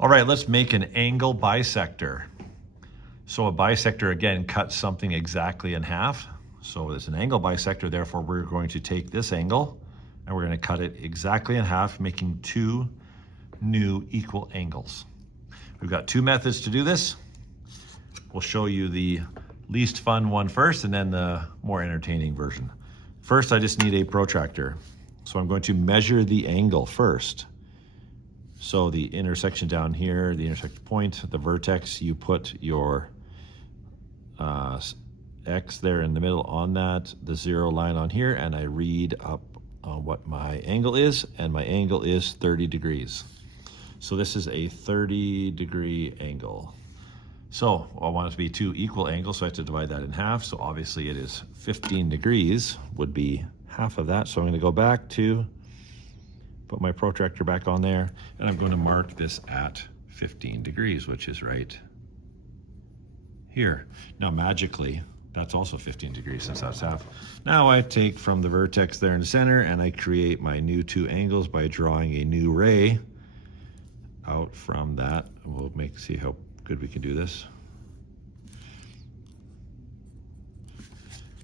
All right, let's make an angle bisector. So a bisector, again, cuts something exactly in half. So it's an angle bisector, therefore we're going to take this angle and we're going to cut it exactly in half, making two new equal angles. We've got two methods to do this. We'll show you the least fun one first and then the more entertaining version. First, I just need a protractor. So I'm going to measure the angle first. So the intersection down here, the intersection point, the vertex, you put your X there in the middle on that, the 0 line on here, and I read up on what my angle is, and my angle is 30 degrees. So this is a 30-degree angle. So I want it to be two equal angles, so I have to divide that in half. So obviously it is 15 degrees would be half of that. So I'm going to go back to, put my protractor back on there, and I'm going to mark this at 15 degrees, which is right here. Now magically, that's also 15 degrees since that's half. Now I take from the vertex there in the center and I create my new two angles by drawing a new ray out from that. We'll see how good we can do this.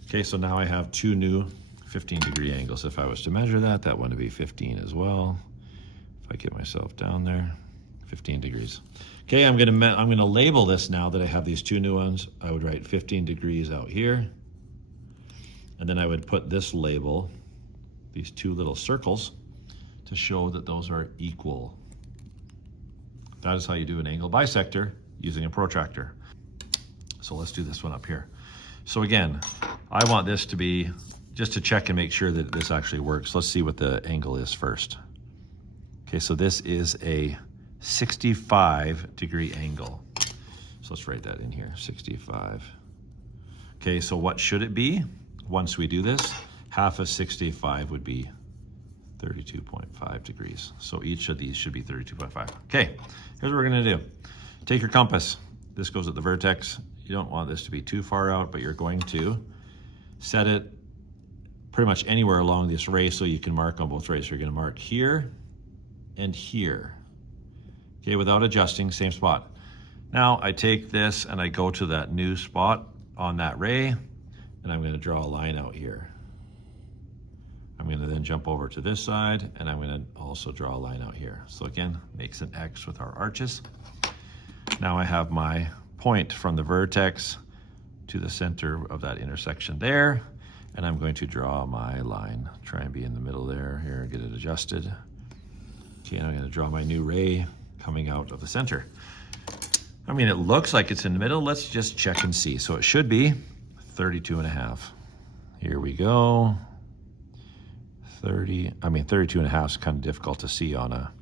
Okay, so now I have two new 15-degree angles. If I was to measure that, that one would be 15 as well. If I get myself down there, 15 degrees. Okay, I'm gonna label this now that I have these two new ones. I would write 15 degrees out here, and then I would put this label, these two little circles, to show that those are equal. That is how you do an angle bisector using a protractor. So let's do this one up here. So again, I want this to be, just to check and make sure that this actually works. Let's see what the angle is first. Okay, so this is a 65-degree angle. So let's write that in here, 65. Okay, so what should it be once we do this? Half of 65 would be 32.5 degrees. So each of these should be 32.5. Okay, here's what we're gonna do. Take your compass. This goes at the vertex. You don't want this to be too far out, but you're going to set it pretty much anywhere along this ray so you can mark on both rays. So you're gonna mark here and here. Okay, without adjusting, same spot. Now I take this and I go to that new spot on that ray, and I'm gonna draw a line out here. I'm gonna then jump over to this side, and I'm gonna also draw a line out here. So again, makes an X with our arches. Now I have my point from the vertex to the center of that intersection there, and I'm going to draw my line. Try and be in the middle there, here, get it adjusted. Okay, and I'm gonna draw my new ray coming out of the center. I mean, it looks like it's in the middle. Let's just check and see. So it should be 32.5. Here we go. 32 and a half is kind of difficult to see on a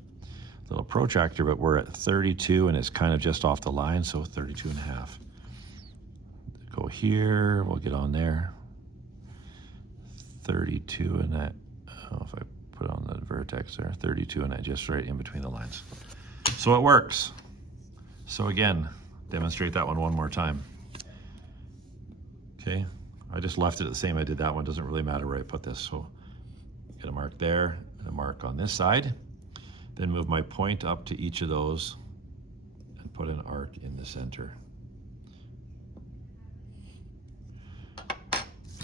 little protractor, but we're at 32 and it's kind of just off the line, so 32 and a half. Go here, we'll get on there. 32 and that, oh, if I put on the vertex there, 32 and that just right in between the lines. So it works. So again, demonstrate that one more time. Okay, I just left it the same I did that one. Doesn't really matter where I put this. So get a mark there and a mark on this side. Then move my point up to each of those and put an arc in the center.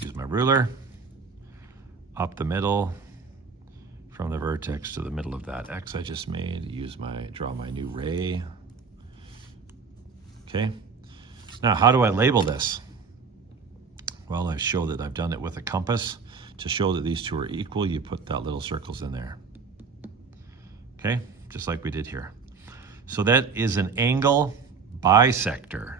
Use my ruler, up the middle, from the vertex to the middle of that X I just made, draw my new ray. Okay, now how do I label this? Well, I show that I've done it with a compass. To show that these two are equal, you put that little circles in there. Okay, just like we did here. So that is an angle bisector.